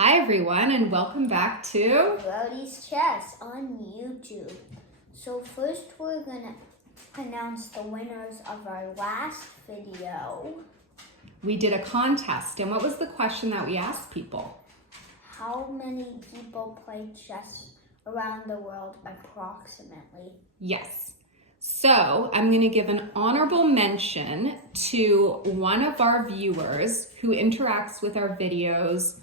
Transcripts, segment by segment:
Hi everyone, and welcome back to Brody's Chess on YouTube. So first we're gonna announce the winners of our last video. We did a contest, and what was the question that we asked people? How many people play chess around the world approximately? Yes. So I'm going to give an honorable mention to one of our viewers who interacts with our videos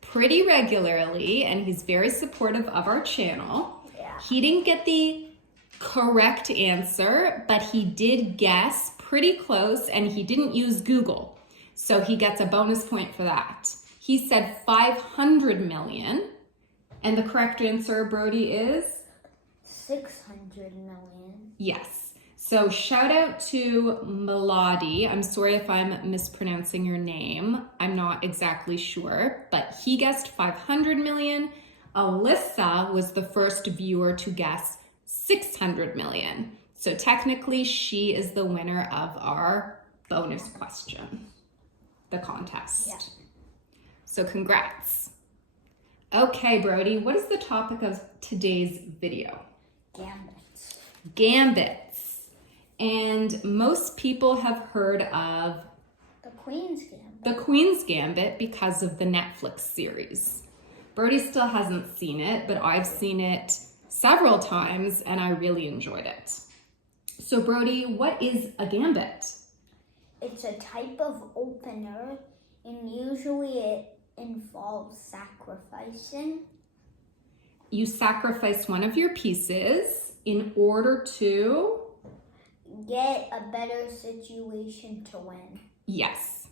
pretty regularly, and he's very supportive of our channel. Yeah. He didn't get the correct answer, but he did guess pretty close, and he didn't use Google. So he gets a bonus point for that. He said 500 million, and the correct answer, Brody, is? 600 million. Yes. So shout out to Melody. I'm sorry if I'm mispronouncing your name. I'm not exactly sure, but he guessed 500 million. Alyssa was the first viewer to guess 600 million. So technically she is the winner of our bonus question, the contest. Yeah. So congrats. Okay, Brody, what is the topic of today's video? Gambits. Gambits. And most people have heard of The Queen's Gambit. the Queen's Gambit because of the Netflix series. Brody still hasn't seen it, but I've seen it several times and I really enjoyed it. So Brody, what is a gambit? It's a type of opener, and usually it involves sacrificing. You sacrifice one of your pieces in order to... Get a better situation to win. Yes.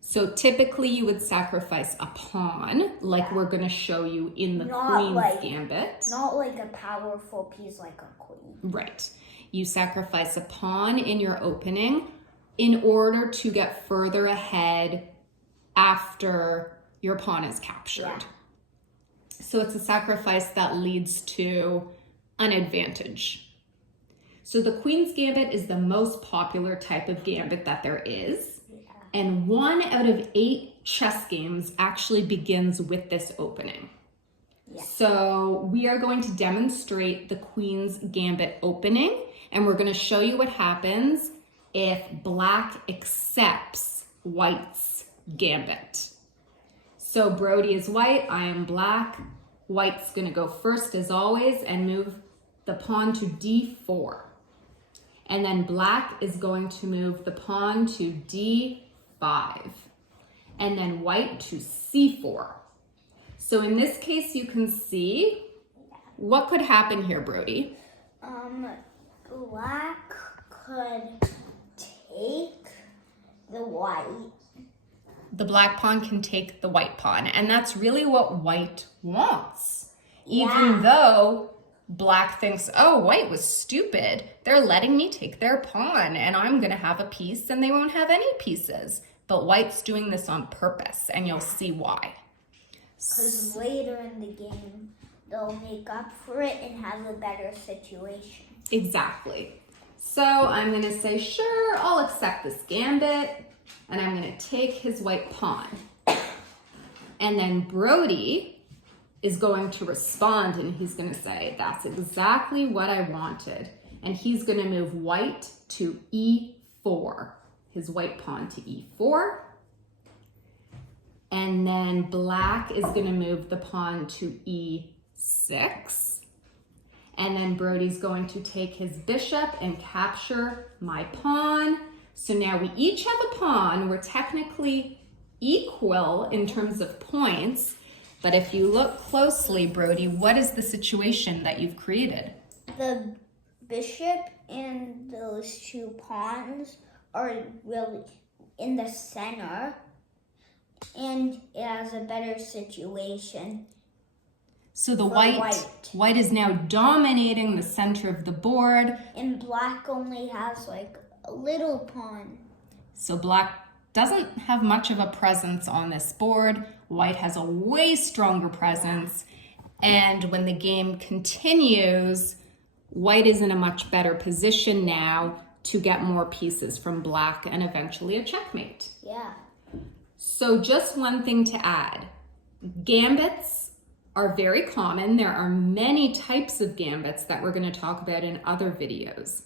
So typically you would sacrifice a pawn, like we're going to show you in the Queen's Gambit. Not like a powerful piece like a queen. Right. You sacrifice a pawn in your opening in order to get further ahead after your pawn is captured. Yeah. So it's a sacrifice that leads to an advantage. So the Queen's Gambit is the most popular type of gambit that there is. Yeah. And 1 out of 8 chess games actually begins with this opening. Yeah. So we are going to demonstrate the Queen's Gambit opening, and we're going to show you what happens if Black accepts White's Gambit. So Brody is White, I am Black. White's going to go first as always and move the pawn to d4. And then Black is going to move the pawn to d5. And then White to c4. So in this case, you can see what could happen here, Brody. Black could take the white. The black pawn can take the white pawn, and that's really what White wants. Even though Black thinks, oh, White was stupid. They're letting me take their pawn, and I'm going to have a piece, and they won't have any pieces. But White's doing this on purpose, and you'll see why. Because later in the game, they'll make up for it and have a better situation. Exactly. So I'm going to say, sure, I'll accept this gambit, and I'm going to take his white pawn. And then Brody is going to respond, and he's going to say, that's exactly what I wanted. And he's going to move White to e4, his white pawn to e4. And then Black is going to move the pawn to e6. And then Brody's going to take his bishop and capture my pawn. So now we each have a pawn. We're technically equal in terms of points. But if you look closely, Brody, what is the situation that you've created? The bishop and those 2 pawns are really in the center, and it has a better situation. So the white is now dominating the center of the board. And Black only has like a little pawn. So Black doesn't have much of a presence on this board. White has a way stronger presence. And when the game continues, White is in a much better position now to get more pieces from Black and eventually a checkmate. Yeah. So just one thing to add. Gambits are very common. There are many types of gambits that we're going to talk about in other videos.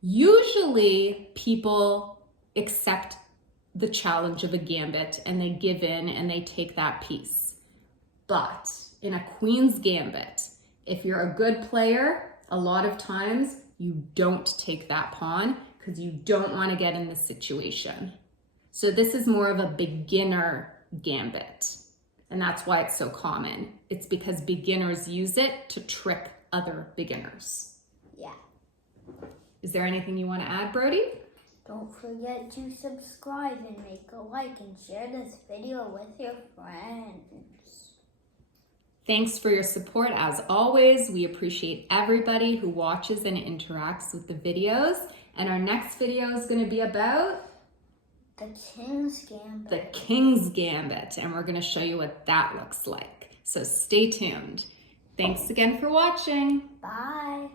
Usually people accept the challenge of a gambit and they give in and they take that piece. But in a queen's gambit, if you're a good player, a lot of times you don't take that pawn because you don't want to get in this situation. So this is more of a beginner gambit. And that's why it's so common. It's because beginners use it to trick other beginners. Yeah. Is there anything you want to add, Brody? Don't forget to subscribe and make a like and share this video with your friends. Thanks for your support. As always, we appreciate everybody who watches and interacts with the videos. And our next video is going to be about the King's Gambit. The King's Gambit. And we're going to show you what that looks like. So stay tuned. Thanks again for watching. Bye.